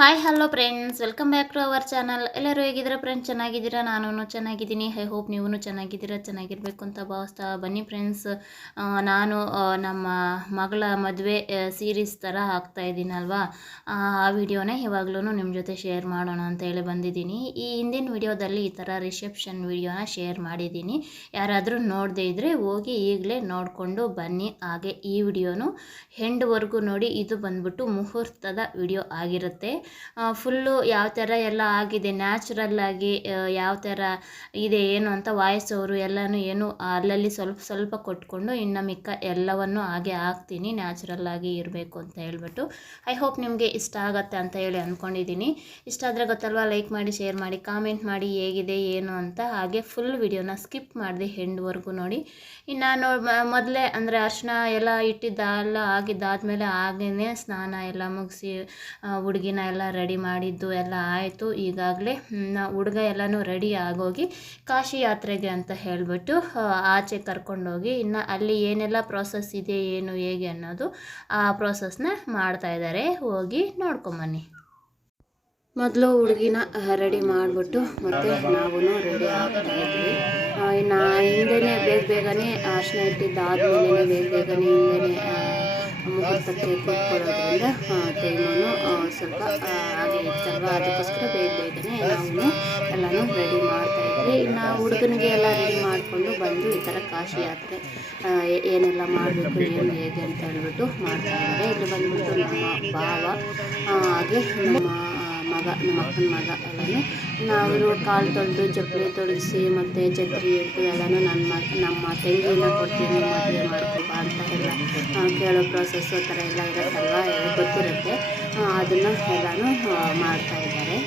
Hi hello friends, welcome back to our channel. ಎಲ್ಲರೂ ಹೇಗಿದ್ದೀರಾ friends? ಚೆನ್ನಾಗಿದ್ದೀರಾ? ನಾನು ಚೆನ್ನಾಗಿದ್ದೀನಿ. ಐ ಹೋಪ್ ನೀವು ಚೆನ್ನಾಗಿದ್ದೀರಾ, ಚೆನ್ನಾಗಿರಬೇಕು ಅಂತ ಭಾವಿಸ್ತಾ ಬನ್ನಿ ಫ್ರೆಂಡ್ಸ್. ನಾನು ನಮ್ಮ ಮಗಳ ಮದುವೆ ಸೀರೀಸ್ ಥರ ಹಾಕ್ತಾ ಇದ್ದೀನಲ್ವಾ, ಆ ವಿಡಿಯೋನೇ ಇವಾಗಲೂ ನಿಮ್ಮ ಜೊತೆ ಶೇರ್ ಮಾಡೋಣ ಅಂತ ಹೇಳಿ ಬಂದಿದ್ದೀನಿ. ಈ ಹಿಂದಿನ ವಿಡಿಯೋದಲ್ಲಿ ಈ ಥರ ರಿಸೆಪ್ಷನ್ ವಿಡಿಯೋನ ಶೇರ್ ಮಾಡಿದ್ದೀನಿ. ಯಾರಾದರೂ ನೋಡದೇ ಇದ್ದರೆ ಹೋಗಿ ಈಗಲೇ ನೋಡಿಕೊಂಡು ಬನ್ನಿ. ಹಾಗೆ ಈ ವಿಡಿಯೋನು ಎಂಡ್ವರೆಗೂ ನೋಡಿ. ಇದು ಬಂದ್ಬಿಟ್ಟು ಮುಹೂರ್ತದ ವಿಡಿಯೋ ಆಗಿರುತ್ತೆ. ಫುಲ್ಲು ಯಾವ ಥರ ಎಲ್ಲ ಆಗಿದೆ, ನ್ಯಾಚುರಲ್ ಆಗಿ ಯಾವ ಥರ ಇದೆ ಏನು ಅಂತ ವಾಯ್ಸ್ ಓವರು ಎಲ್ಲನೂ ಏನು ಅಲ್ಲಲ್ಲಿ ಸ್ವಲ್ಪ ಸ್ವಲ್ಪ ಕೊಟ್ಕೊಂಡು ಇನ್ನು ಮಿಕ್ಕ ಎಲ್ಲವನ್ನು ಹಾಗೆ ಹಾಕ್ತೀನಿ, ನ್ಯಾಚುರಲ್ ಆಗಿ ಇರಬೇಕು ಅಂತ ಹೇಳ್ಬಿಟ್ಟು. ಐ ಹೋಪ್ ನಿಮಗೆ ಇಷ್ಟ ಆಗತ್ತೆ ಅಂತ ಹೇಳಿ ಅಂದ್ಕೊಂಡಿದ್ದೀನಿ. ಇಷ್ಟ ಆದರೆ ಗೊತ್ತಲ್ವಾ, ಲೈಕ್ ಮಾಡಿ, ಶೇರ್ ಮಾಡಿ, ಕಾಮೆಂಟ್ ಮಾಡಿ ಹೇಗಿದೆ ಏನು ಅಂತ. ಹಾಗೆ ಫುಲ್ ವಿಡಿಯೋನ ಸ್ಕಿಪ್ ಮಾಡಿದೆ ಎಂಡ್ವರೆಗೂ ನೋಡಿ. ಇನ್ನು ಮೊದಲೇ ಅಂದರೆ ಅರ್ಶಿನ ಎಲ್ಲ ಇಟ್ಟಿದ್ದೆಲ್ಲ ಆಗಿದ್ದಾದಮೇಲೆ ಹಾಗೇ ಸ್ನಾನ ಎಲ್ಲ ಮುಗಿಸಿ ಹುಡುಗಿನ ಎಲ್ಲ ರೆಡಿ ಮಾಡಿದ್ದು ಎಲ್ಲ ಆಯಿತು. ಈಗಾಗಲೇ ಹುಡುಗ ಎಲ್ಲನೂ ರೆಡಿ ಆಗೋಗಿ ಕಾಶಿ ಯಾತ್ರೆಗೆ ಅಂತ ಹೇಳಿಬಿಟ್ಟು ಆಚೆ ಕರ್ಕೊಂಡೋಗಿ ಇನ್ನು ಅಲ್ಲಿ ಏನೆಲ್ಲ ಪ್ರೋಸೆಸ್ ಇದೆ ಏನು ಹೇಗೆ ಅನ್ನೋದು ಆ ಪ್ರೋಸೆಸ್ನ ಮಾಡ್ತಾಯಿದ್ದಾರೆ. ಹೋಗಿ ನೋಡ್ಕೊಂಬನ್ನಿ. ಮೊದಲು ಹುಡುಗಿನ ರೆಡಿ ಮಾಡಿಬಿಟ್ಟು ಮತ್ತೆ ನಾವು ರೆಡಿ ಆಗ್ತಾಯಿದ್ವಿ. ಇನ್ನು ಹಿಂದೆನೇ ಬೇಗನೆ ಅರ್ಶಿನ ಇಟ್ಟಿದ್ದಾದ್ಮೇಲೆ ಬೇಗನೆ ಹಿಂದೆನೇ ಮುಹೂರ್ತಕ್ಕೆ ಕೂತ್ಕೊಳ್ಳೋದ್ರಿಂದ ಟೈಮನ್ನು ಸ್ವಲ್ಪ ಹಾಗೆ ಇತ್ತಲ್ವ, ಅದಕ್ಕೋಸ್ಕರ ಬೇಗನೆ ನಾವು ಎಲ್ಲನೂ ರೆಡಿ ಮಾಡ್ತಾಯಿದ್ವಿ. ಇನ್ನು ಹುಡುಗನಿಗೆ ಎಲ್ಲ ರೆಡಿ ಮಾಡಿಕೊಂಡು ಬಂದು ಈ ಥರ ಕಾಶಿ ಯಾತ್ರೆ ಏನೆಲ್ಲ ಮಾಡಬೇಕು ಏನು ಹೇಗೆ ಅಂತ ಹೇಳ್ಬಿಟ್ಟು ಮಾಡ್ತಾಯಿದ್ದಾರೆ. ಇಲ್ಲಿ ಬಂದ್ಬಿಟ್ಟು ನಮ್ಮ ಭಾವ ಹಾಗೆ ನಮ್ಮ ಅಕ್ಕನ ಮಗ ಎಲ್ಲನೂ ಅವರು ಕಾಲು ತೊಳೆದು ಚಪ್ಪಲಿ ತೊಡಗಿಸಿ ಮತ್ತು ಛತ್ರಿ ಇಟ್ಟು ಎಲ್ಲನೂ ನಮ್ಮ ತಂಗಿನ ಕೊಡ್ತೀನಿ ಮದುವೆ ಮಾಡ್ಕೊಬಾ ಅಂತ ಎಲ್ಲ ಕೇಳೋ ಪ್ರೋಸೆಸ್ ಆ ಥರ ಎಲ್ಲ ಇರುತ್ತಲ್ವ, ಎಲ್ಲ ಗೊತ್ತಿರುತ್ತೆ. ಅದನ್ನು ಎಲ್ಲನೂ ಮಾಡ್ತಾಯಿದ್ದಾರೆ.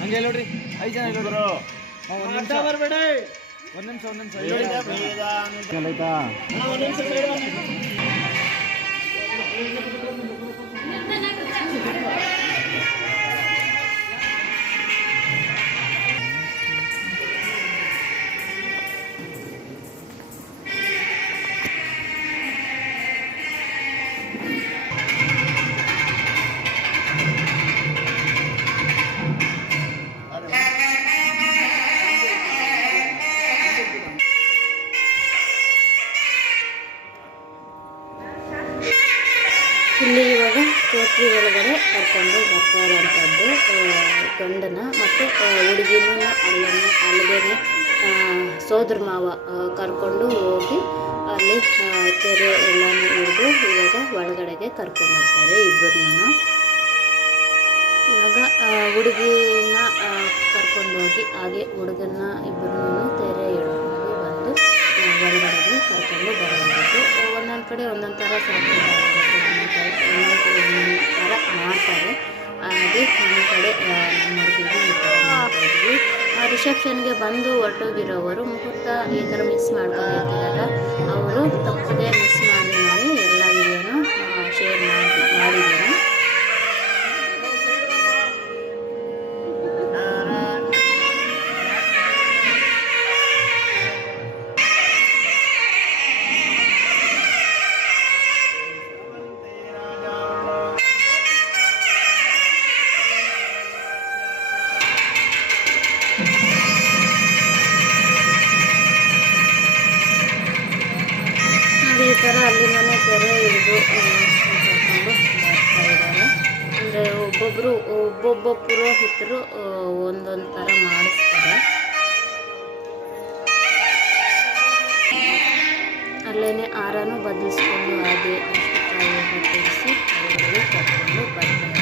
ಹಂಗೆ ನೋಡ್ರಿ, 5 ಜನ ನೋಡ್ರು. ಒಂದ್ ನಿಮಿಷ ಇಲ್ಲಿ ಇವಾಗ ಕೋಟ್ರಿ ಒಳಗಡೆ ಕರ್ಕೊಂಡು ಬರ್ತಾ ಇರೋಂಥದ್ದು ಗಂಡನ ಮತ್ತು ಹುಡುಗಿನೂ ಅಲ್ಲಿಗೆ ಸೋದರ ಮಾವ ಕರ್ಕೊಂಡು ಹೋಗಿ ಅಲ್ಲಿ ಕೆರೆ ಎಲ್ಲನೂ ಹಿಡಿದು ಇವಾಗ ಒಳಗಡೆಗೆ ಕರ್ಕೊಂಡ್ಬರ್ತಾರೆ ಇಬ್ಬರನ್ನೂ. ಇವಾಗ ಹುಡುಗಿನ ಕರ್ಕೊಂಡೋಗಿ ಹಾಗೆ ಹುಡುಗನ ಇಬ್ಬರನ್ನೂ ತೆರೆ ಹಿಡ್ಕೊಂಡು ಬಂದು ಒಳಗಡೆಗೆ ಕರ್ಕೊಂಡು ಬರೋದು. ಒಂದೊಂದು ಕಡೆ ಒಂದೊಂದು ಥರ ಥರ ಮಾಡ್ತಾರೆ. ಹಾಗೆ ನಮ್ಮ ಕಡೆ ನಮ್ಮ ಹುಡುಗಿಗೆ ಈ ಥರ ಮಾಡ್ತಾಯಿದ್ವಿ. ರಿಸೆಪ್ಷನ್ಗೆ ಬಂದು ಹೊರಟೋಗಿರೋವರು ಮುಹೂರ್ತ ಈ ಥರ ಮಿಸ್ ಮಾಡ್ಕೊಂಡಿರ್ತಿದಾಗ ಅವರು ತಪ್ಪದೇ ಮಿಸ್ ಮಾಡಿ ಎಲ್ಲ ವಿಡಿಯೋನು ಶೇರ್ ಮಾಡಿದ್ದಾರೆ. ಈ ಥರ ಅಲ್ಲಿಂದನೇ ತೆರೆ ಹಿಡಿದು ಕರ್ಕೊಂಡು ಬರ್ತಾ ಇದ್ದಾರೆ. ಅಂದರೆ ಒಬ್ಬೊಬ್ಬ ಪುರೋಹಿತರು ಒಂದೊಂದು ಥರ ಮಾಡಿಸ್ತಾರೆ. ಅಲ್ಲೇ ಹಾರನೂ ಬದಲಿಸ್ಕೊಂಡು ಹಾಗೆ ಅಷ್ಟು ಕಾಯಿಯನ್ನು ಕೂರಿಸಿ ಅವರಿಗೆ ಕರ್ಕೊಂಡು ಬರ್ತಾರೆ.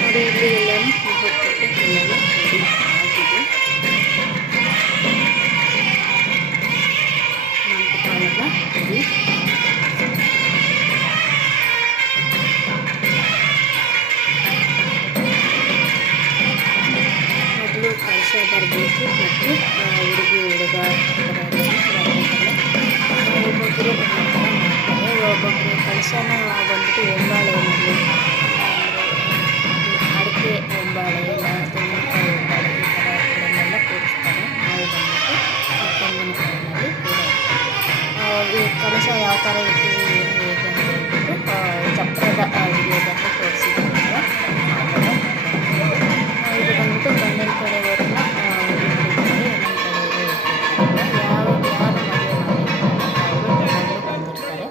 ನೋಡಿ ಇಲ್ಲಿ ಎಲ್ಲನೂ ಮುಹೂರ್ತಕ್ಕೆ ಎಲ್ಲನೂ ರೆಡಿ ಆಗಿದೆ. ಮಂಟಪ ಎಲ್ಲ ರೆಡಿ. ಮೊದಲು ಕಳಶ ಬರಬೇಕು ಮತ್ತು ಹುಡುಗಿ ಹುಡುಗ ಒಬ್ಬೊಬ್ಬರು ಮಾಡ್ತಾರೆ. ಒಬ್ಬೊಬ್ಬರು ಕಳಶನ ಬಂದ್ಬಿಟ್ಟು ಹೊಂಬಾಳೆಯಲ್ಲಿ ಅಡಿಕೆ ಹೊಂಬಾಳೆ ಇಲ್ಲ ತೆಂಗಿನಕಾಯಿ ಹೊಂಬಾಳೆ ಈ ಥರಗಳನ್ನೆಲ್ಲ ಕೂರಿಸ್ತಾರೆ. ನಾವು ಬಂದ್ಬಿಟ್ಟು ತೆಂಗಿನಕಾಯಿನಲ್ಲಿ ಕೂಡ ಈ ಕಳಶ ಯಾವ ಥರ ಇರ್ತೀವಿ ಏನು ಹೇಗೆ ಅಂತ ಹೇಳ್ಬಿಟ್ಟು ಚಪ್ರದ ವಿಡಿಯೋದಲ್ಲಿ ತೋರಿಸಿದ್ದಾರೆ. ಆ ಥರ ಇದು ಬಂದ್ಬಿಟ್ಟು ಗಂಡಿನ ಕಡೆಯವರನ್ನ ಇಟ್ಟಿರ್ತಾರೆ, ಹೆಣ್ಣಿನ ಕಡೆಯವರು ಇಟ್ಟಿರ್ತಾರೆ. ಯಾರು ಮದುವೆ ಮಾಡಿರ್ತಾರೆ ಅವರು ತಗೊಂಡು ಬಂದಿರ್ತಾರೆ.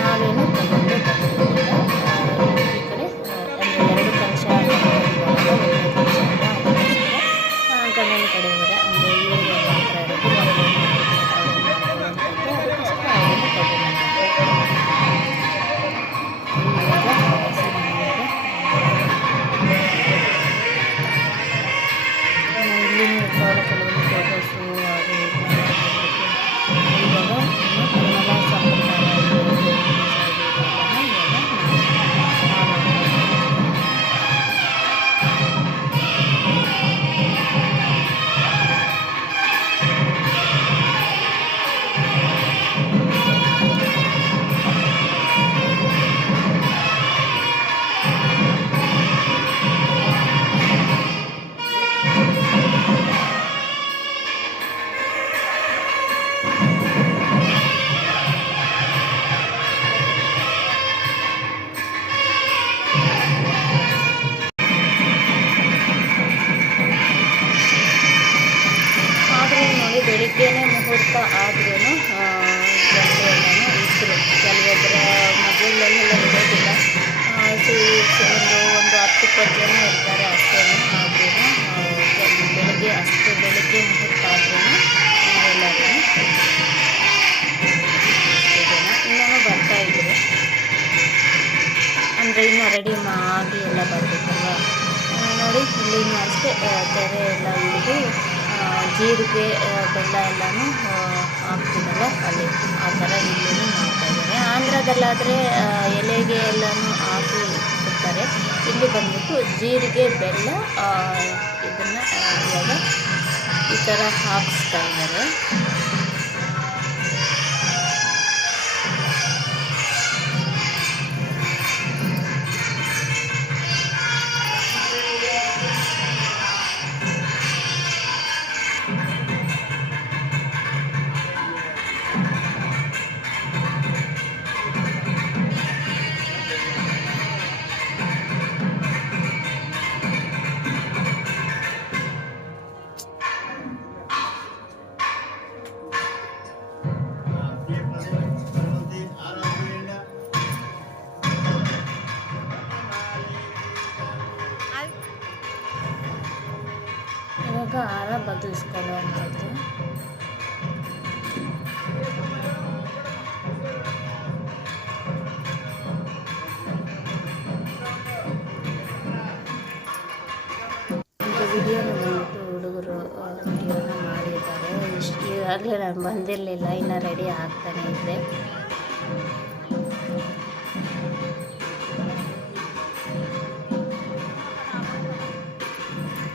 ನಾವೇನು ತಗೊಂಡು ಬಂದಿರಲಿಲ್ಲ. ಈ ಕಡೆ ಅಂದರೆ 2 ಕಲಶ ಒಂದೇ ಕಲಶ ಗಂಡನ ಕಡೆಯವರೇ ಅಂದರೆ ಇವರಿಗೆ ಮಾತ್ರ ಇರೋದು. ಅದಕ್ಕೋಸ್ಕರ ಅವರನ್ನು ಇಲ್ಲಿನೂ ಇರ್ತಾವಲ್ಲ ಕೆಲವೊಂದು ಫೋಟೋಸು ಅದು ಇದು ಇವಾಗ ಇನ್ನು ಕನ್ನಡ ಸಂಪ್ರದಾಯ ಬೆಳಿಗ್ಗೆನೇ ಮುಹೂರ್ತ ಆದ್ರೂ ಜನರು ಎಲ್ಲನೂ ಇದ್ದರು. ಕೆಲವೊಬ್ಬರ ಮದುವೆಗಳಲ್ಲೆಲ್ಲ ಇರೋದಿಲ್ಲ. ಒಂದು 10-20 ಜನ ಇರ್ತಾರೆ ಅಷ್ಟೇ. ಆದ್ರೂ ಬೆಳಗ್ಗೆ ಅಷ್ಟು ಬೆಳಗ್ಗೆ ಮುಹೂರ್ತ ಆದ್ರೂ ಎಲ್ಲರೂ ಇನ್ನೂ ಬರ್ತಾಯಿದ್ರು. ಅಂದರೆ ಇನ್ನೂ ರೆಡಿ ಆಗಿ ಎಲ್ಲ ಬರಬೇಕಲ್ವ. ನೋಡಿ ಇಲ್ಲಿನೂ ಅಷ್ಟೇ ತೆರೆ ಎಲ್ಲ ಹಿಡಿದು ಜೀರಿಗೆ ಬೆಲ್ಲ ಎಲ್ಲನೂ ಹಾಕ್ತೀವಲ್ಲ ಅಲ್ಲಿ ಆ ಥರ ಇಲ್ಲಿನೂ ಮಾಡ್ತಾಯಿದ್ದಾರೆ. ಆಂಧ್ರದಲ್ಲಾದರೆ ಎಲೆಗೆ ಎಲ್ಲನೂ ಹಾಕಿ ಕೊಡ್ತಾರೆ. ಇಲ್ಲಿ ಬಂದ್ಬಿಟ್ಟು ಜೀರಿಗೆ ಬೆಲ್ಲ ಇದನ್ನು ಇವಾಗ ಈ ಥರ ಹಾಕಿಸ್ತಾ ಇದ್ದಾರೆ. ಇವಾಗ ಹಾರ ಬದಲಿಸ್ಕೊಳ್ಳುವಂಥದ್ದು. ವಿಡಿಯೋನ ಬಂದ್ಬಿಟ್ಟು ಹುಡುಗರು ವಿಡಿಯೋನ ಮಾಡಿದ್ದಾರೆ. ಈಗಾಗಲೇ ನಾನು ಬಂದಿರಲಿಲ್ಲ, ಇನ್ನು ರೆಡಿ ಆಗ್ತಾನೆ ಇದ್ದೆ.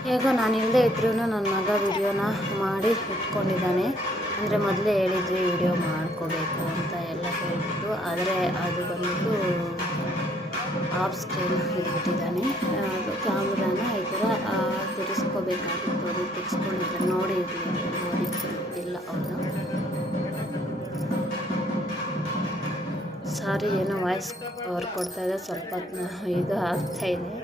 ಹೇಗೋ ನಾನು ಇಲ್ಲದೆ ಇದ್ರೂ ನನ್ನ ಮಗ ವಿಡಿಯೋನ ಮಾಡಿ ಇಟ್ಕೊಂಡಿದ್ದಾನೆ. ಅಂದರೆ ಮೊದಲೇ ಹೇಳಿದ್ವಿ ವಿಡಿಯೋ ಮಾಡ್ಕೋಬೇಕು ಅಂತ ಎಲ್ಲ ಹೇಳಿಬಿಟ್ಟು, ಆದರೆ ಅದು ಬಂದ್ಬಿಟ್ಟು ಆಫ್ ಸ್ಕ್ರೀನ್ ಹಿಡಿಬಿಟ್ಟಿದ್ದಾನೆ. ಅದು ಕ್ಯಾಮ್ರಾನ ಈ ಥರ ತಿರ್ಸ್ಕೋಬೇಕಾಗಿತ್ತು, ಅದು ತಿರ್ಸ್ಕೊಂಡಿದ್ದೆ. ನೋಡಿಲ್ಲ ಅವನು. ಸಾರಿ, ಏನೋ ವಾಯ್ಸ್ ಕವರ್ ಕೊಡ್ತಾಯಿದ್ದೆ, ಸ್ವಲ್ಪ ಇದು ಆಗ್ತಾಯಿದೆ.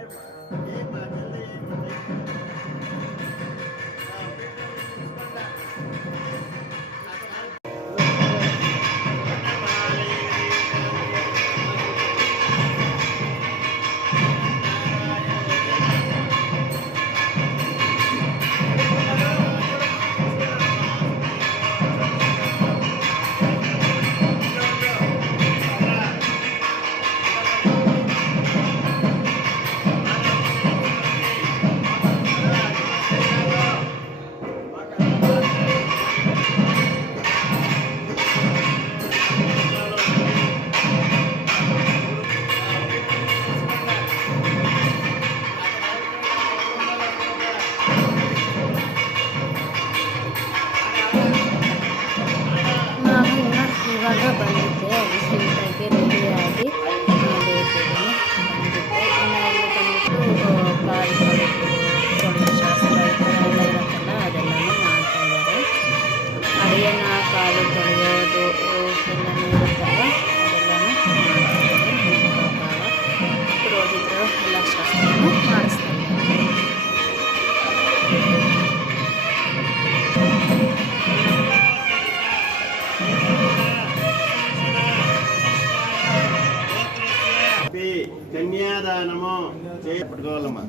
చేయి పట్టుకోవాలమ్మా,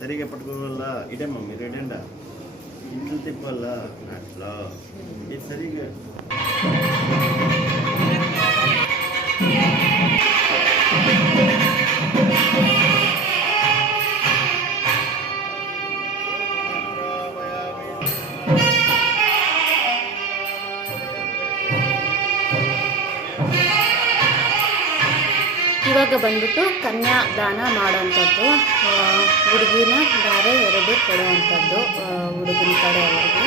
సరిగా పట్టుకోవాల. ఇదే మమ్మీ రెడీండా, ఇట్లు తిప్పాలా అట్లా. ఇది సరిగా ಇವಾಗ ಬಂದ್ಬಿಟ್ಟು ಕನ್ಯಾದಾನ ಮಾಡೋವಂಥದ್ದು. ಹುಡುಗಿನ ಧಾರೆ ಎರೆದು ಕೊಡುವಂಥದ್ದು ಹುಡುಗನ ಕಡೆಯವರಿಗೆ.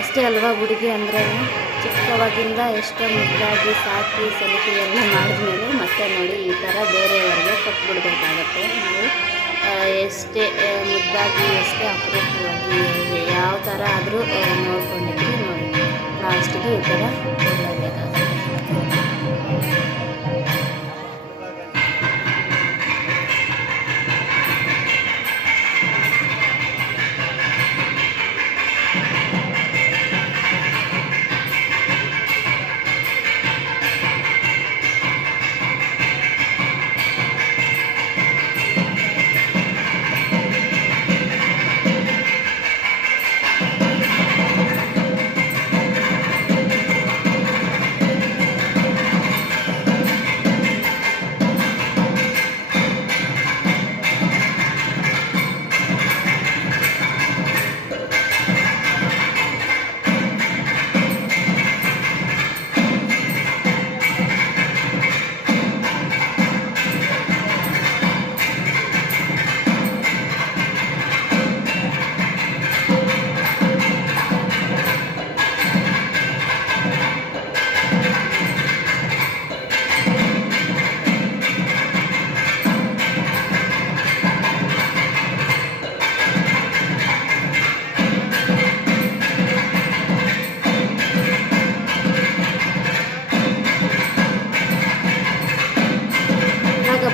ಅಷ್ಟೇ ಅಲ್ವಾ, ಹುಡುಗಿ ಅಂದರೆ ಚಿಕ್ಕವಾಗಿಂದ ಎಷ್ಟೋ ಮುದ್ದಾಗಿ ಸಾಕಿ ಸಲಿಕೆ ಎಲ್ಲ ಮಾಡಿದ್ಮೇಲೆ ಮತ್ತೆ ನೋಡಿ ಈ ಥರ ಬೇರೆಯವರಿಗೆ ಕೊಟ್ಬಿಡ್ಬೇಕಾಗತ್ತೆ. ನಾವು ಎಷ್ಟೇ ಮುದ್ದಾಗಿ ಎಷ್ಟೇ ಅಪರೂಪವಾಗಿ ಯಾವ ಥರ ಆದರೂ ನೋಡ್ಕೊಂಡಿದ್ವಿ ನೋಡಿ, ಲಾಸ್ಟಿಗೆ ಈ ಥರ ಕೊಡಲೇಬೇಕಾಗುತ್ತೆ.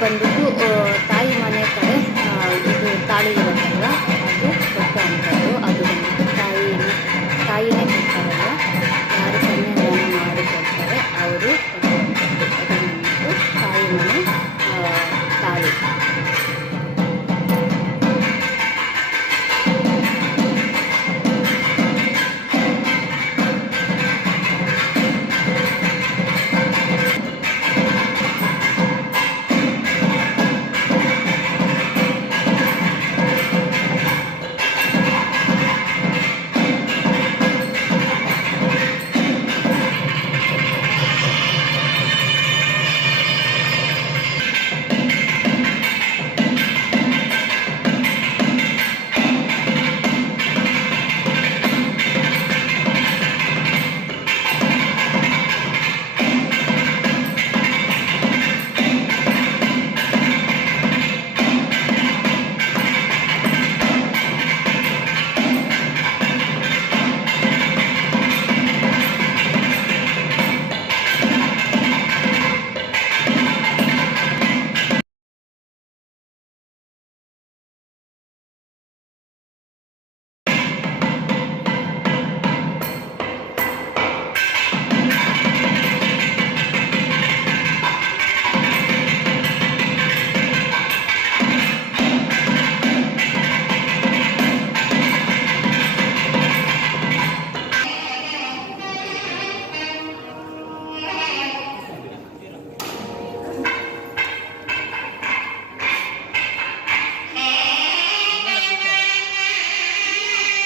ಬಂದ್ಬಿಟ್ಟು ತಾಯಿ ಮನೆ ಕಡೆ ಇದು ತಾಳಿ ಇರುತ್ತಲ್ವ ಅದು ಕೊಟ್ಟಂಥದ್ದು. ಅದು ಬಂದ್ಬಿಟ್ಟು ತಾಯಿನೇ ಕೊಡ್ತಾರಲ್ಲ, ಯಾರು ಕನ್ಯಾದಾನ ಮಾಡಿಕೊಡ್ತಾರೆ ಅವರು ಕೊಟ್ಟಂಥದ್ದು. ಅದು ಬಂದ್ಬಿಟ್ಟು ತಾಯಿ ಮನೆ ತಾಳಿ.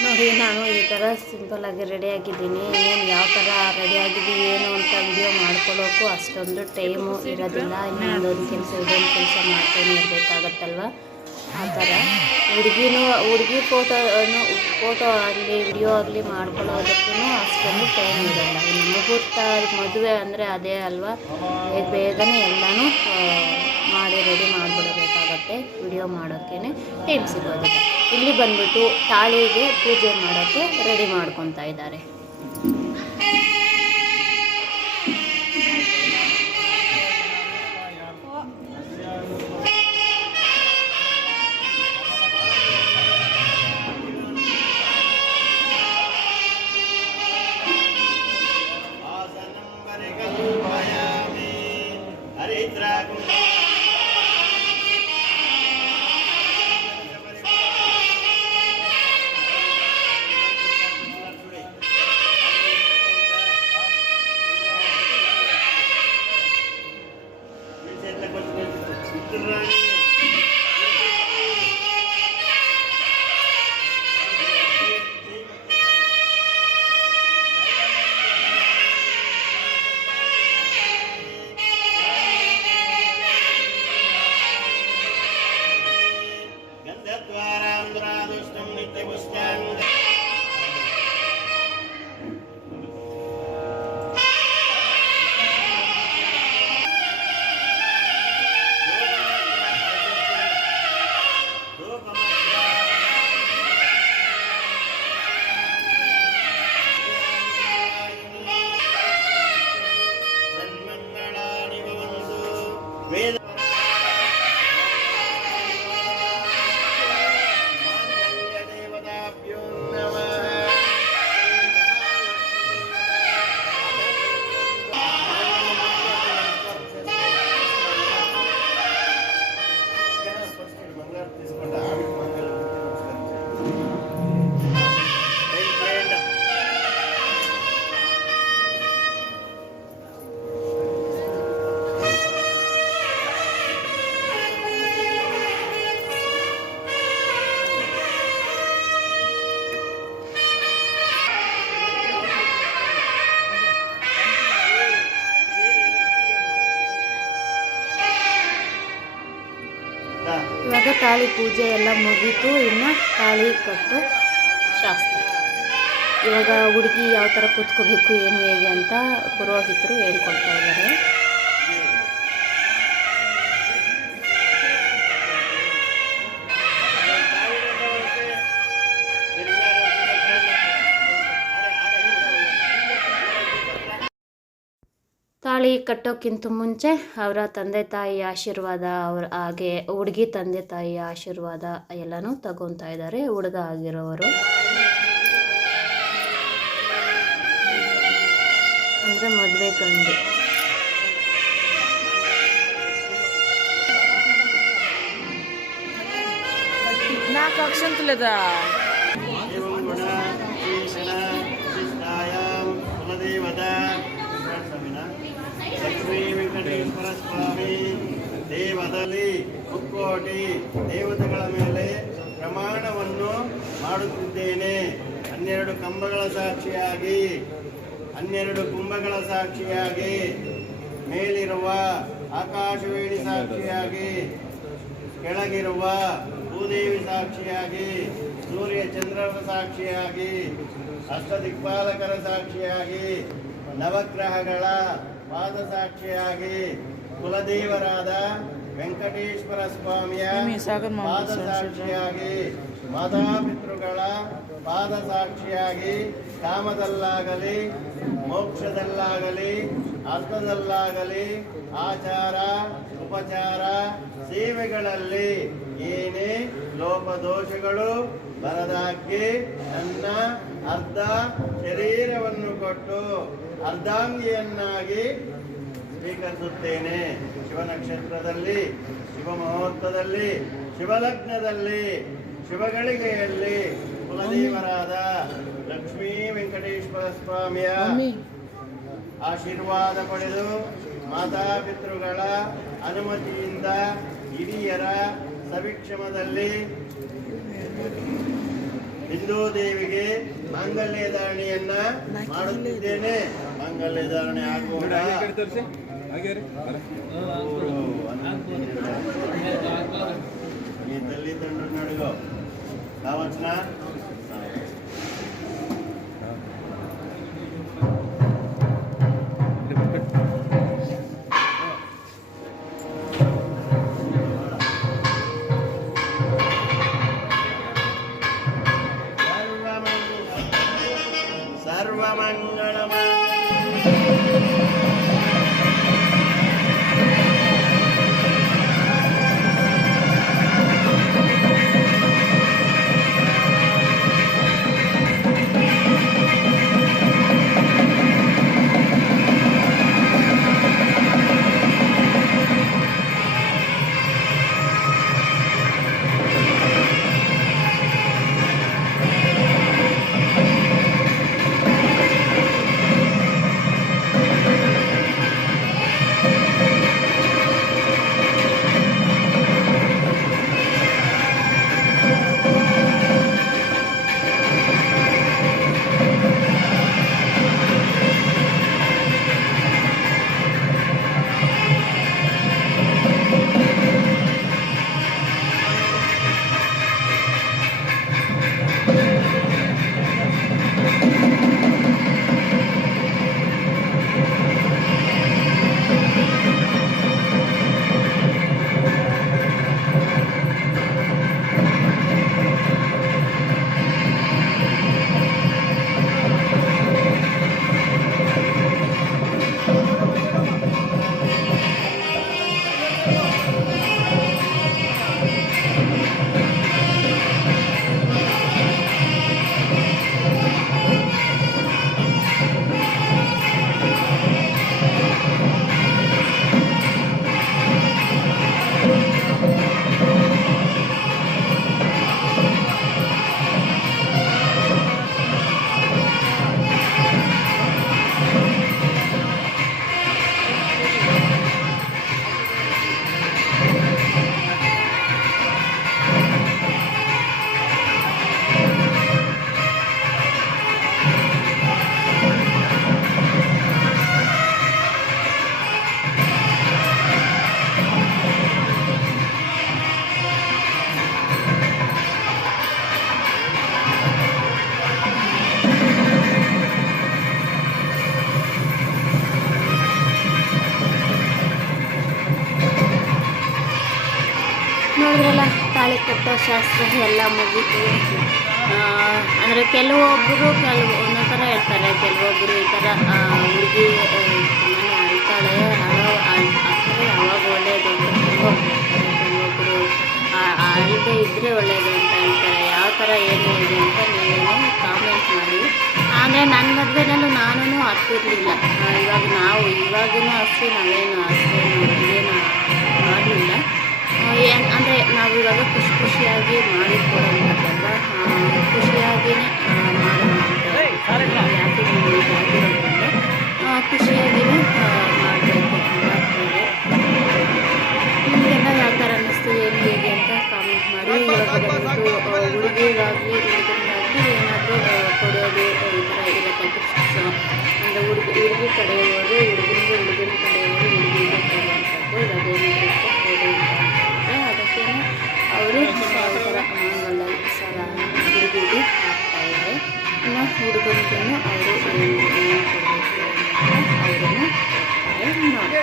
ನೋಡಿ, ನಾನು ಈ ಥರ ಸಿಂಪಲ್ಲಾಗಿ ರೆಡಿಯಾಗಿದ್ದೀನಿ. ಇನ್ನೇನು ಯಾವ ಥರ ರೆಡಿಯಾಗಿದ್ದೀವಿ ಏನು ಅಂತ ವಿಡಿಯೋ ಮಾಡ್ಕೊಳ್ಳೋಕ್ಕೂ ಅಷ್ಟೊಂದು ಟೈಮು ಇರೋದಿಲ್ಲ. ಇನ್ನೊಂದೊಂದು ಕೆಲಸ ಇದೊಂದು ಕೆಲಸ ಮಾಡ್ತಾನೆ ಇರಬೇಕಾಗತ್ತಲ್ವ, ಆ ಥರ. ಹುಡುಗಿ ಫೋಟೋ ಆಗಲಿ ವಿಡಿಯೋ ಆಗಲಿ ಮಾಡ್ಕೊಳ್ಳೋದಕ್ಕೂ ಅಷ್ಟೊಂದು ಟೈಮ್ ಇರೋಲ್ಲ. ಇನ್ನು ಮುಹೂರ್ತ ಮದುವೆ ಅಂದರೆ ಅದೇ ಅಲ್ವಾ, ಬೇಗನೆ ಎಲ್ಲನೂ ಮಾಡಿ ರೆಡಿ ಮಾಡಿಬಿಡಬೇಕಾಗತ್ತೆ. ವಿಡಿಯೋ ಮಾಡೋಕ್ಕೇ ಟೈಮ್ ಸಿಗೋದಿಲ್ಲ. ಇಲ್ಲಿ ಬಂದ್ಬಿಟ್ಟು ತಾಳಿಗೆ ಪೂಜೆ ಮಾಡೋಕ್ಕೆ ರೆಡಿ ಮಾಡ್ಕೊತಾ ಇದ್ದಾರೆ. ಹರಿ ಚೈತ್ರ ವೇದ ದೇವತಾಭ್ಯೋ ನಮಃ. ಇವಾಗ ತಾಳಿ ಪೂಜೆ ಎಲ್ಲ ಮುಗೀತು. ಇನ್ನು ತಾಳಿ ಕಟ್ಟು ಶಾಸ್ತ್ರ. ಇವಾಗ ಹುಡುಗಿ ಯಾವ ಥರ ಕೂತ್ಕೋಬೇಕು ಏನು ಹೇಗೆ ಅಂತ ಪುರೋಹಿತರು ಹೇಳ್ಕೊಡ್ತಾ ಇದ್ದಾರೆ. ತಾಳಿ ಕಟ್ಟೋಕ್ಕಿಂತ ಮುಂಚೆ ಅವರ ತಂದೆ ತಾಯಿ ಆಶೀರ್ವಾದ, ಹಾಗೆ ಹುಡುಗಿ ತಂದೆ ತಾಯಿ ಆಶೀರ್ವಾದ ಎಲ್ಲನೂ ತಗೊತಾ ಇದ್ದಾರೆ ಹುಡುಗ ಆಗಿರೋರು. ಅಂದರೆ ಮದುವೆ ಗಂಡು. ನಾಲ್ಕು ಅಕ್ಷಂತಲದ ಲಕ್ಷ್ಮೀ ವೆಂಕಟೇಶ್ವರ ಸ್ವಾಮಿ ದೇವದಲ್ಲಿ ಮುಕ್ಕೋಟಿ ದೇವತೆಗಳ ಮೇಲೆ ಪ್ರಮಾಣವನ್ನು ಮಾಡುತ್ತಿದ್ದೇನೆ. 12 ಕಂಬಗಳ ಸಾಕ್ಷಿಯಾಗಿ 12 ಕುಂಭಗಳ ಸಾಕ್ಷಿಯಾಗಿ ಮೇಲಿರುವ ಆಕಾಶವೇಣಿ ಸಾಕ್ಷಿಯಾಗಿ ಕೆಳಗಿರುವ ಭೂದೇವಿ ಸಾಕ್ಷಿಯಾಗಿ ಸೂರ್ಯ ಚಂದ್ರರ ಸಾಕ್ಷಿಯಾಗಿ ಅಷ್ಟದಿಕ್ಪಾಲಕರ ಸಾಕ್ಷಿಯಾಗಿ ನವಗ್ರಹಗಳ ಪಾದ ಸಾಕ್ಷಿಯಾಗಿ ಕುಲದೇವರಾದ ವೆಂಕಟೇಶ್ವರ ಸ್ವಾಮಿಯ ಪಾದ ಸಾಕ್ಷಿಯಾಗಿ ಮಾತಾಪಿತೃಗಳ ಪಾದ ಸಾಕ್ಷಿಯಾಗಿ ಕಾಮದಲ್ಲಾಗಲಿ ಮೋಕ್ಷದಲ್ಲಾಗಲಿ ಅರ್ಥದಲ್ಲಾಗಲಿ ಆಚಾರ ಉಪಚಾರ ಸೇವೆಗಳಲ್ಲಿ ಏನೇ ಲೋಪದೋಷಗಳು ಬರದಾಗಿ ನನ್ನ ಅರ್ಧ ಶರೀರವನ್ನು ಕೊಟ್ಟು ಅರ್ಧಾಂಗಿಯನ್ನಾಗಿ ಸ್ವೀಕರಿಸುತ್ತೇನೆ. ಶಿವ ನಕ್ಷತ್ರದಲ್ಲಿ, ಶಿವ ಮುಹೂರ್ತದಲ್ಲಿ, ಶಿವಲಗ್ನದಲ್ಲಿ, ಶಿವಗಳಿಗೆಯಲ್ಲಿ ಕುಲದೇವರಾದ ಲಕ್ಷ್ಮೀ ವೆಂಕಟೇಶ್ವರ ಸ್ವಾಮಿಯ ಆಶೀರ್ವಾದ ಪಡೆದು ಮಾತಾಪಿತೃಗಳ ಅನುಮತಿಯಿಂದ ಹಿರಿಯರ ಸವಿಕ್ಷಮದಲ್ಲಿ ಹಿಂದೂ ದೇವಿಗೆ ಮಾಂಗಲ್ಯ ಧಾರಣೆಯನ್ನ ಮಾಡುತ್ತಿದ್ದೇನೆ. ಮಾಂಗಲ್ಯ ಧಾರಣೆ ಆಗುವಾಗ ಈ ತಲ್ಲಿ ತಂಡು ನಡುಗೋ ಕಾವಚನ ಸರ್ವಮಂಗಳಮ ನೋಡಿದ್ರಲ್ಲ ತಾಳಿ ಕಟ್ಟೋ ಶಾಸ್ತ್ರ ಎಲ್ಲ ಮುಗೀತು. ಅಂದರೆ ಕೆಲವೊಬ್ಬರು ಒಂದೊಂದು ಥರ ಹೇಳ್ತಾರೆ, ಕೆಲವೊಬ್ಬರು ಈ ಥರ ಹುಡುಗಿ ತುಂಬಾ ಅಳ್ತಾಳೆ, ಅಂದರೆ ಯಾವಾಗ ಒಳ್ಳೆಯದು ಅಂತ ಕೆಲವೊಬ್ಬರು ಅಳದೆ ಇದ್ದರೆ ಒಳ್ಳೆಯದು ಅಂತ ಹೇಳ್ತಾರೆ. ಯಾವ ಥರ ಏನು ಇದೆ ಅಂತ ನೀವು ಕಾಮೆಂಟ್ ಮಾಡಿ. ಅಂದರೆ ನನ್ನ ಮದುವೆನಲ್ಲೂ ನಾನು ಹತ್ತಿರಲಿಲ್ಲ. ಇವಾಗೂ ಅಷ್ಟೇ ನಾವೇನು ಇದೇನು ಮಾಡಲಿಲ್ಲ. ಅಂದರೆ ನಾವು ಇವಾಗ ಖುಷಿಯಾಗಿ ಮಾಡಿಕೊಡೋಂಥದ್ದಲ್ಲ, ಖುಷಿಯಾಗಿಯೇ ಮಾಡೋಣ, ಖುಷಿಯಾಗಿಯೇ ಮಾಡಬೇಕು ಅಂತ. ನಿಮಗೆಲ್ಲ ಯಾವ ಥರ ಅನ್ನಿಸ್ತು ಏನು ಹೇಗೆ ಅಂತ ಕಾಮೆಂಟ್ ಮಾಡಿ. ಇವಾಗ ಬಂದು ಹುಡುಗಿಗಾಗಲಿ ಹುಡುಗನಿಗಾಗಲಿ ಏನಾದರೂ ಕೊಡೋದು ಈ ಥರ ಇರುತ್ತೆ ಗಿಫ್ಟ್ಸ್. ಅಂದರೆ ಹುಡುಗಿ ಕಡೆಯವರು ಹುಡುಗನ ಕಡೆಯವರು ಹುಡುಗಿಗೆ ಕೊಡುವಂಥದ್ದು ಅದೇನಿರುತ್ತೆ ಕೊಡು ಅಂತ ಅದಕ್ಕೆ ಅವರು ಈ ಥರ ಮಂಗಲ ಸರ ಹುಡುಗಿಗೆ ಹಾಕ್ತಾಯಿದ್ದಾರೆ. ಇನ್ನು ಹುಡುಗನಿಗೂ ಅವರು ಏನು ಕೊಡಬೇಕು ಅಂತ ಅವರನ್ನು ನೋಡಿ.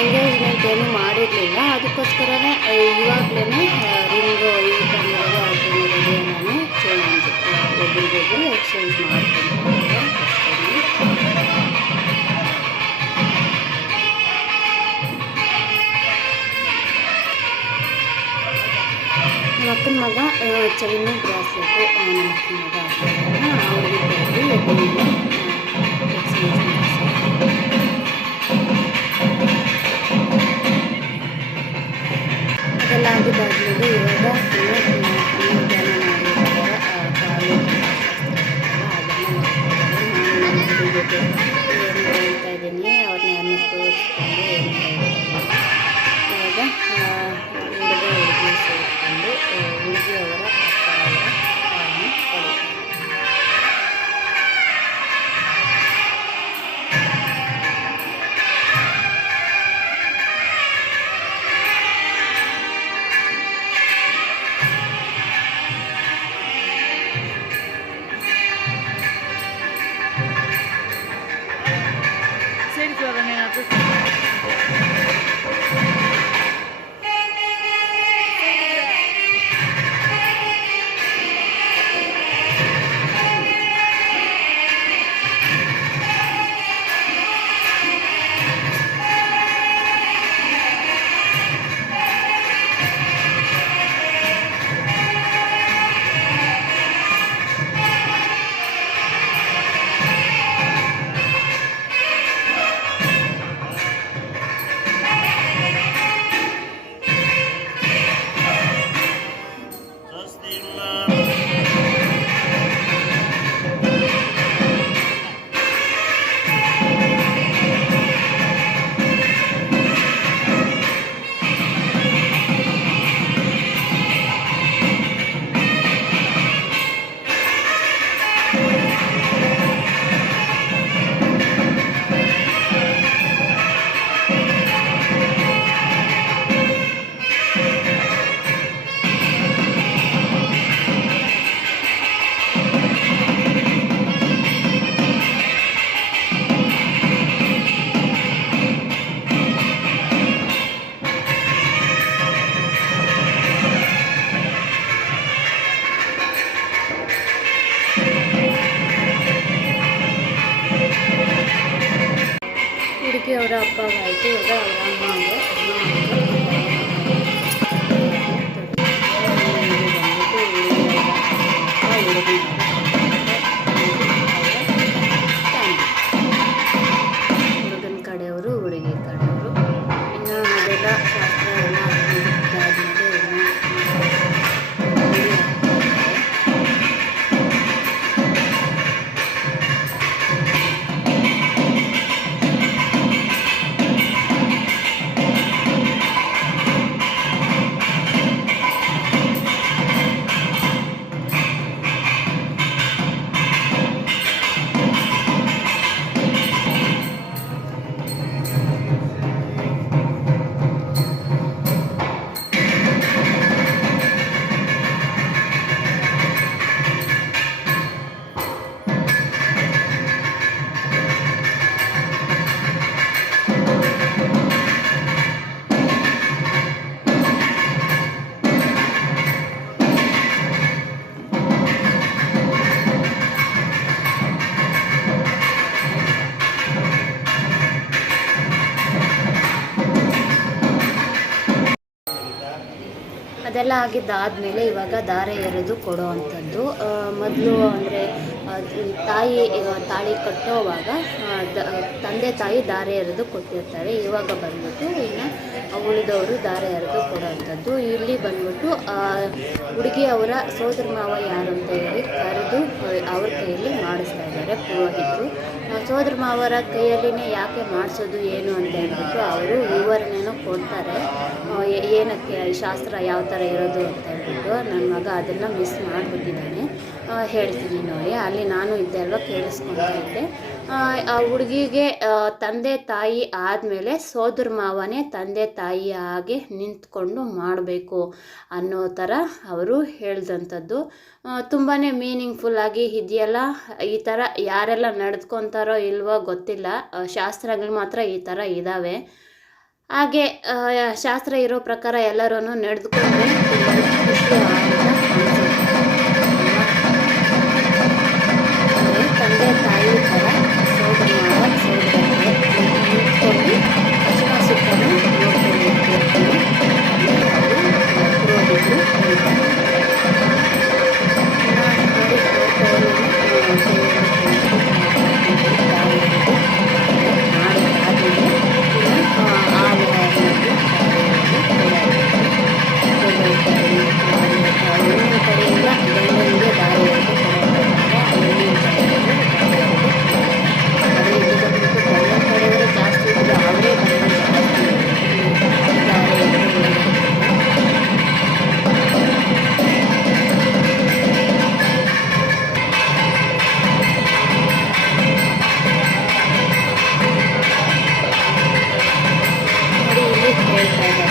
ಎಂಗೇಜ್ಮೆಂಟ್ ಏನು ಮಾಡಿರಲಿಲ್ಲ, ಅದಕ್ಕೋಸ್ಕರನೇ ಇವಾಗಲೇ ರಿಂಗು ಈ ಕನ್ನಡ ಹಾಕೊಂಡಿರೋದು ನಾನು ಚೇಂಜ್ ಒಬ್ಬರಿಗೊಬ್ಬರು ಎಕ್ಸ್ಚೇಂಜ್ ಮಾಡ್ತೀನಿ. ಅಕ್ಕನ ಮಗ ಚೈನು ಬ್ರಾಸ್ಲೆಟು ನಮ್ಮ ಅಕ್ಕನ ಮಗ ಅವ್ರಿಗೆ ಎಕ್ಸ್ಚೇಂಜ್ ಎಲ್ಲ ಆಗಿದ್ದಾದ್ಮೇಲೆ ಇವಾಗ ಅನ್ನದಾನ ಮಾಡಿದ್ದಾರೆ. ಕಾಲು ಅದನ್ನು ಜೊತೆ ಏನು ಹೇಳ್ತಾ ಇದ್ದೀನಿ ಅವ್ರನ್ನ ಅನ್ನ ತೋರಿಸ್ಕೊಂಡು ಏನು ಇವಾಗ ಹುಡುಗಿ ಸೇರಿಕೊಂಡು ಹುಡುಗಿಯವರ ಅಪ್ಪವನ್ನು ಪಡೆಯುತ್ತಾರೆ. ಅವರ ಅಪ್ಪಗಾಯಿತು, ಇವಾಗ ಅವರ ಅಮ್ಮಗೆ ಹುಡುಗನ ಕಡೆಯವರು ಹುಡುಗಿ ಕಡೆಯವರು. ಇನ್ನು ಅದೆಲ್ಲ ಶಾಸ್ತ್ರ ಎಲ್ಲ ಮುಗಿದಾದ್ಮೇಲೆ ಇದೆಲ್ಲ ಆಗಿದ್ದಾದಮೇಲೆ ಇವಾಗ ಧಾರೆ ಎರೆದು ಕೊಡೋ ಅಂಥದ್ದು. ಮೊದಲು ಅಂದರೆ ತಾಯಿ ತಾಳಿ ಕಟ್ಟೋವಾಗ ತಂದೆ ತಾಯಿ ಧಾರೆ ಎರೆದು ಕೊಟ್ಟಿರ್ತಾರೆ. ಇವಾಗ ಬಂದ್ಬಿಟ್ಟು ಇನ್ನು ಉಳಿದವರು ಧಾರೆ ಎರೆದು ಕೊಡೋವಂಥದ್ದು. ಇಲ್ಲಿ ಬಂದ್ಬಿಟ್ಟು ಹುಡುಗಿ ಅವರ ಸೋದರ ಮಾವ ಯಾರು ಅಂತ ಹೇಳಿ ಕರೆದು ಅವ್ರ ಕೈಯಲ್ಲಿ ಮಾಡಿಸ್ತಾ ಇದ್ದಾರೆ ಪುರೋಹಿತರು. ಸೋದರ ಮಾವರ ಕೈಯಲ್ಲಿನೇ ಯಾಕೆ ಮಾಡಿಸೋದು ಏನು ಅಂತ ಹೇಳ್ಬಿಟ್ಟು ಅವರು ವಿವರಣೆನೂ ಕೊಡ್ತಾರೆ, ಏನಕ್ಕೆ ಶಾಸ್ತ್ರ ಯಾವ ಥರ ಇರೋದು ಅಂತ ಹೇಳ್ಬಿಟ್ಟು. ನನ್ನ ಮಗ ಅದನ್ನು ಮಿಸ್ ಮಾಡಿಬಿಟ್ಟಿದ್ದಾನೆ, ಹೇಳ್ತೀನಿ ನೋಡಿ. ಅಲ್ಲಿ ನಾನು ಇದ್ದೆ ಅಲ್ವ, ಕೇಳಿಸ್ಕೊತಾ ಇದ್ದೆ. ಆ ಹುಡುಗಿಗೆ ತಂದೆ ತಾಯಿ ಆದಮೇಲೆ ಸೋದರ ಮಾವನೇ ತಂದೆ ತಾಯಿ ಹಾಗೆ ನಿಂತ್ಕೊಂಡು ಮಾಡಬೇಕು ಅನ್ನೋ ಥರ ಅವರು ಹೇಳ್ದಂಥದ್ದು. ತುಂಬಾ ಮೀನಿಂಗ್ಫುಲ್ಲಾಗಿ ಇದೆಯಲ್ಲ. ಈ ಥರ ಯಾರೆಲ್ಲ ನಡೆದ್ಕೊತಾರೋ ಇಲ್ವೋ ಗೊತ್ತಿಲ್ಲ, ಶಾಸ್ತ್ರಗಳು ಮಾತ್ರ ಈ ಥರ ಇದ್ದಾವೆ. ಹಾಗೆ ಶಾಸ್ತ್ರ ಇರೋ ಪ್ರಕಾರ ಎಲ್ಲರೂ ನಡೆದುಕೊಂಡ್ರೆ ಖುಷಿ ತಂದೆ ತಾಯಿ ಥರ ಸೋದರ ಮಾವ ಸೋದರರಿಗೆ ನಿಂತ್ಕೊಂಡು ಕಷ್ಟ ಸುಖನೂ ನೋಡ್ಕೊಂಡಿರ್ತೀವಿ ಪುರೋಹಿತರು ಹೇಳ್ತಾರೆ.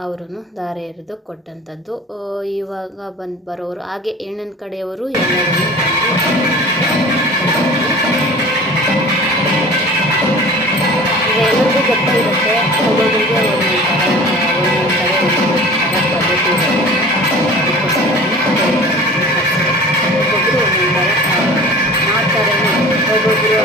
ಅವರು ಧಾರೆ ಎರೆದು ಕೊಟ್ಟಂಥದ್ದು. ಇವಾಗ ಬರೋರು ಹಾಗೆ ಹೆಣ್ಣಿನ ಕಡೆಯವರು ಎಲ್ಲರೂ ಎಲ್ಲರಿಗೂ ಗೊತ್ತಾಗಿರುತ್ತೆ. ಒಬ್ಬೊಬ್ಬರಿಗೆ ಒಂದೊಂದು ಕಡೆ ಪದ್ಧತಿ ಒಬ್ಬೊಬ್ಬರು ಒಂದೊಂದು ಥರ ಮಾಡ್ತಾರೆ. ಒಬ್ಬೊಬ್ಬರು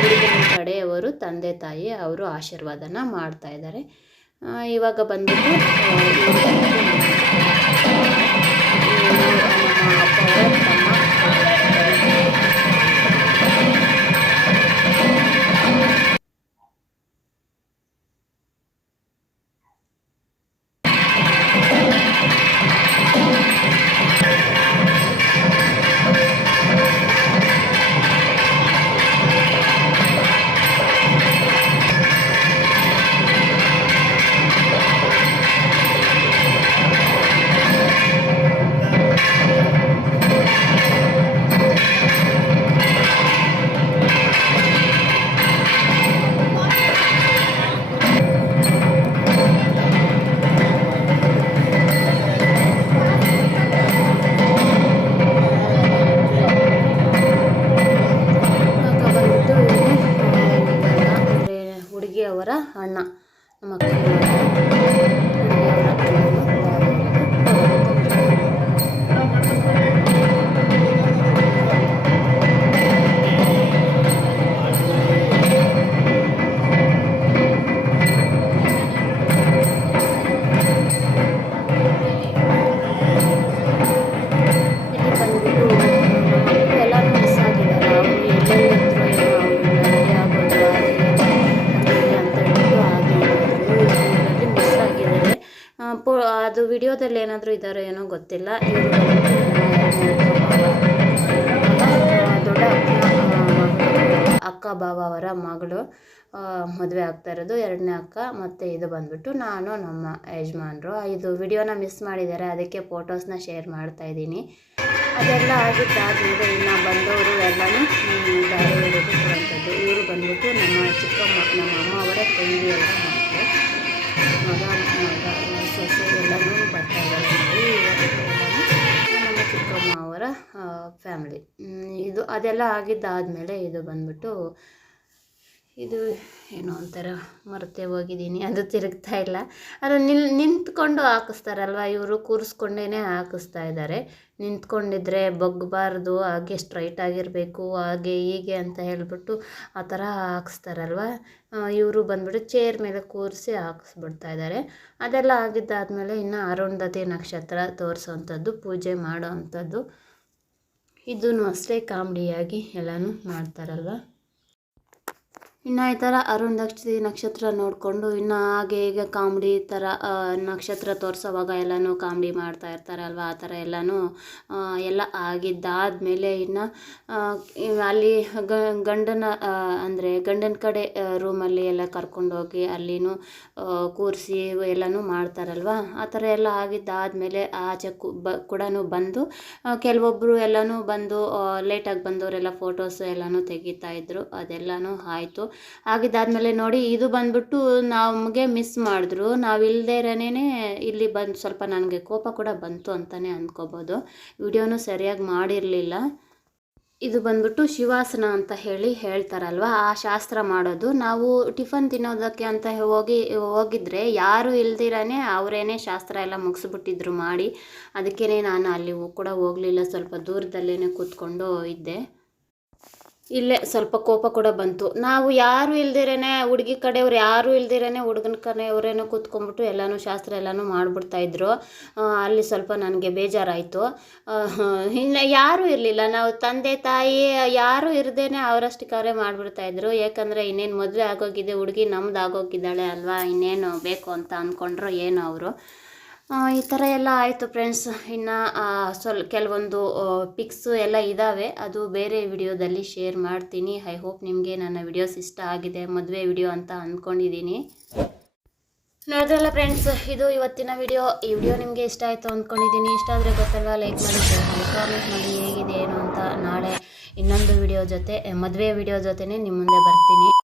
ಹುಡುಗನ ಕಡೆಯವರು ತಂದೆ ತಾಯಿ ಅವರು ಆಶೀರ್ವಾದನ ಮಾಡ್ತಾ ಇದ್ದಾರೆ. ಇವಾಗ ಬಂದ್ಬಿಟ್ಟು ವಿಡಿಯೋದಲ್ಲಿ ಏನಾದರೂ ಇದ್ದಾರೋ ಏನೋ ಗೊತ್ತಿಲ್ಲ. ಇವರು ದೊಡ್ಡ ಅಕ್ಕ ಬಾವ ಅವರ ಮಗಳು ಮದುವೆ ಆಗ್ತಾ ಇರೋದು, 2ನೇ ಅಕ್ಕ. ಮತ್ತು ಇದು ಬಂದ್ಬಿಟ್ಟು ನಾನು, ನಮ್ಮ ಯಜಮಾನರು. ಇದು ವಿಡಿಯೋನ ಮಿಸ್ ಮಾಡಿದ್ದಾರೆ, ಅದಕ್ಕೆ ಫೋಟೋಸ್ನ ಶೇರ್ ಮಾಡ್ತಾ ಇದ್ದೀನಿ. ಅದೆಲ್ಲ ಆಗಿದ್ದಾದಮೇಲೆ ಇನ್ನು ಬಂದವರು ಎಲ್ಲನೂ ಬೇರೆ ಇರೋದು. ಇವರು ಬಂದ್ಬಿಟ್ಟು ನಮ್ಮ ಚಿಕ್ಕಮ್ಮ, ನಮ್ಮ ಅಮ್ಮ ಅವರ ತಂಗಿಯವರ ಮಗ ಸೊಸೆ ಎಲ್ಲನೂ ಬರ್ತಾ ಇದ್ದಾರೆ. ನಮ್ಮ ಚಿಕ್ಕಮ್ಮ ಅವರ ಫ್ಯಾಮ್ಲಿ ಇದು. ಅದೆಲ್ಲ ಆಗಿದ್ದಾದಮೇಲೆ ಇದು ಬಂದ್ಬಿಟ್ಟು ಇದು ಏನೋ ಒಂಥರ ಮರೆತೇ ಹೋಗಿದ್ದೀನಿ, ಅದು ತಿರುಗ್ತಾ ಇಲ್ಲ. ಅದು ನಿಂತ್ಕೊಂಡು ಹಾಕಿಸ್ತಾರಲ್ವ, ಇವರು ಕೂರಿಸ್ಕೊಂಡೇ ಹಾಕಿಸ್ತಾ ಇದ್ದಾರೆ. ನಿಂತ್ಕೊಂಡಿದ್ರೆ ಬಗ್ಗಬಾರ್ದು, ಹಾಗೆ ಸ್ಟ್ರೈಟ್ ಆಗಿರಬೇಕು, ಹಾಗೆ ಹೀಗೆ ಅಂತ ಹೇಳ್ಬಿಟ್ಟು ಆ ಥರ ಹಾಕಿಸ್ತಾರಲ್ವ. ಇವರು ಬಂದ್ಬಿಟ್ಟು ಚೇರ್ ಮೇಲೆ ಕೂರಿಸಿ ಹಾಕಿಸ್ಬಿಡ್ತಾ ಇದ್ದಾರೆ. ಅದೆಲ್ಲ ಆಗಿದ್ದಾದಮೇಲೆ ಇನ್ನು ಅರುಂಧತಿ ನಕ್ಷತ್ರ ತೋರಿಸೋವಂಥದ್ದು, ಪೂಜೆ ಮಾಡೋ ಅಂಥದ್ದು. ಇದೂ ಅಷ್ಟೇ ಕಾಮಿಡಿಯಾಗಿ ಎಲ್ಲನೂ ಮಾಡ್ತಾರಲ್ವ. ಇನ್ನು ಈ ಥರ ಅರುಂಧತಿ ನಕ್ಷತ್ರ ನೋಡಿಕೊಂಡು ಇನ್ನು ಹಾಗೆ ಈಗ ಕಾಮಿಡಿ ಥರ ನಕ್ಷತ್ರ ತೋರಿಸೋವಾಗ ಎಲ್ಲನೂ ಕಾಮಿಡಿ ಮಾಡ್ತಾ ಇರ್ತಾರಲ್ವ, ಆ ಥರ ಎಲ್ಲನೂ ಎಲ್ಲ ಆಗಿದ್ದಾದಮೇಲೆ ಇನ್ನು ಅಲ್ಲಿ ಗಂಡನ ಅಂದರೆ ಗಂಡನ ಕಡೆ ರೂಮಲ್ಲಿ ಎಲ್ಲ ಕರ್ಕೊಂಡೋಗಿ ಅಲ್ಲಿನೂ ಕೂರಿಸಿ ಎಲ್ಲನೂ ಮಾಡ್ತಾರಲ್ವ. ಆ ಥರ ಎಲ್ಲ ಆಗಿದ್ದಾದಮೇಲೆ ಆಚೆ ಕೂಡ ಬಂದು ಕೆಲವೊಬ್ಬರು ಎಲ್ಲನೂ ಬಂದು ಲೇಟಾಗಿ ಬಂದವರೆಲ್ಲ ಫೋಟೋಸ್ ಎಲ್ಲನೂ ತೆಗಿತಾಯಿದ್ರು. ಅದೆಲ್ಲನೂ ಆಯಿತು. ಆಗಿದ್ದಾದಮೇಲೆ ನೋಡಿ, ಇದು ಬಂದ್ಬಿಟ್ಟು ನಮಗೆ ಮಿಸ್ ಮಾಡಿದ್ರು. ನಾವು ಇಲ್ಲದೇನೇ ಇಲ್ಲಿ ಬಂದು ಸ್ವಲ್ಪ ನನಗೆ ಕೋಪ ಕೂಡ ಬಂತು ಅಂತಲೇ ಅಂದ್ಕೋಬೋದು. ವಿಡಿಯೋನೂ ಸರಿಯಾಗಿ ಮಾಡಿರಲಿಲ್ಲ. ಇದು ಬಂದ್ಬಿಟ್ಟು ಶಿವಾಸನ ಅಂತ ಹೇಳ್ತಾರಲ್ವ, ಆ ಶಾಸ್ತ್ರ ಮಾಡೋದು. ನಾವು ಟಿಫನ್ ತಿನ್ನೋದಕ್ಕೆ ಅಂತ ಹೋಗಿದ್ರೆ ಯಾರು ಇಲ್ದಿರಾನೆ ಅವರೇನೆ ಶಾಸ್ತ್ರ ಎಲ್ಲ ಮುಗಿಸ್ಬಿಟ್ಟಿದ್ರು ಮಾಡಿ. ಅದಕ್ಕೇ ನಾನು ಅಲ್ಲಿ ಕೂಡ ಹೋಗಲಿಲ್ಲ, ಸ್ವಲ್ಪ ದೂರದಲ್ಲೇ ಕೂತ್ಕೊಂಡು ಇದ್ದೆ. ಇಲ್ಲೇ ಸ್ವಲ್ಪ ಕೋಪ ಕೂಡ ಬಂತು. ನಾವು ಯಾರು ಇಲ್ದಿರೇನೆ, ಹುಡುಗಿ ಕಡೆಯವ್ರು ಯಾರು ಇಲ್ದಿರೇನೆ ಹುಡುಗನ ಕಡೆಯವರೇನೋ ಕೂತ್ಕೊಂಡ್ಬಿಟ್ಟು ಎಲ್ಲನೂ ಶಾಸ್ತ್ರ ಎಲ್ಲನೂ ಮಾಡಿಬಿಡ್ತಾಯಿದ್ರು. ಅಲ್ಲಿ ಸ್ವಲ್ಪ ನನಗೆ ಬೇಜಾರಾಯಿತು. ಇನ್ನು ಯಾರೂ ಇರಲಿಲ್ಲ, ನಾವು ತಂದೆ ತಾಯಿ ಯಾರೂ ಇರದೇನೆ ಅವರಷ್ಟಕ್ಕೆ ಅವರೇ ಮಾಡಿಬಿಡ್ತಾಯಿದ್ರು. ಯಾಕಂದರೆ ಇನ್ನೇನು ಮದುವೆ ಆಗೋಗಿದೆ, ಹುಡುಗಿ ನಮ್ದು ಆಗೋಗಿದ್ದಾಳೆ ಅಲ್ವಾ, ಇನ್ನೇನು ಬೇಕು ಅಂತ ಅಂದ್ಕೊಂಡ್ರು ಏನೋ ಅವರು. ಈ ಥರ ಎಲ್ಲ ಆಯಿತು ಫ್ರೆಂಡ್ಸ್. ಇನ್ನು ಕೆಲವೊಂದು ಪಿಕ್ಸು ಎಲ್ಲ ಇದ್ದಾವೆ, ಅದು ಬೇರೆ ವಿಡಿಯೋದಲ್ಲಿ ಶೇರ್ ಮಾಡ್ತೀನಿ. ಐ ಹೋಪ್ ನಿಮಗೆ ನನ್ನ ವಿಡಿಯೋಸ್ ಇಷ್ಟ ಆಗಿದೆ, ಮದುವೆ ವಿಡಿಯೋ ಅಂತ ಅಂದ್ಕೊಂಡಿದ್ದೀನಿ. ನೋಡಿದ್ರಲ್ಲ ಫ್ರೆಂಡ್ಸ್, ಇದು ಇವತ್ತಿನ ವಿಡಿಯೋ. ಈ ವಿಡಿಯೋ ನಿಮಗೆ ಇಷ್ಟ ಆಯಿತು ಅಂದ್ಕೊಂಡಿದ್ದೀನಿ. ಇಷ್ಟ ಆದರೆ ಗೊತ್ತಲ್ವ, ಲೈಕ್ ಮಾಡಿ, ಶೇರ್ ಮಾಡಿ, ಕಾಮೆಂಟ್ ಮಾಡಿ ಹೇಗಿದೆ ಏನು ಅಂತ. ನಾಳೆ ಇನ್ನೊಂದು ವಿಡಿಯೋ ಜೊತೆ, ಮದುವೆ ವಿಡಿಯೋ ಜೊತೆನೇ ನಿಮ್ಮ ಮುಂದೆ ಬರ್ತೀನಿ.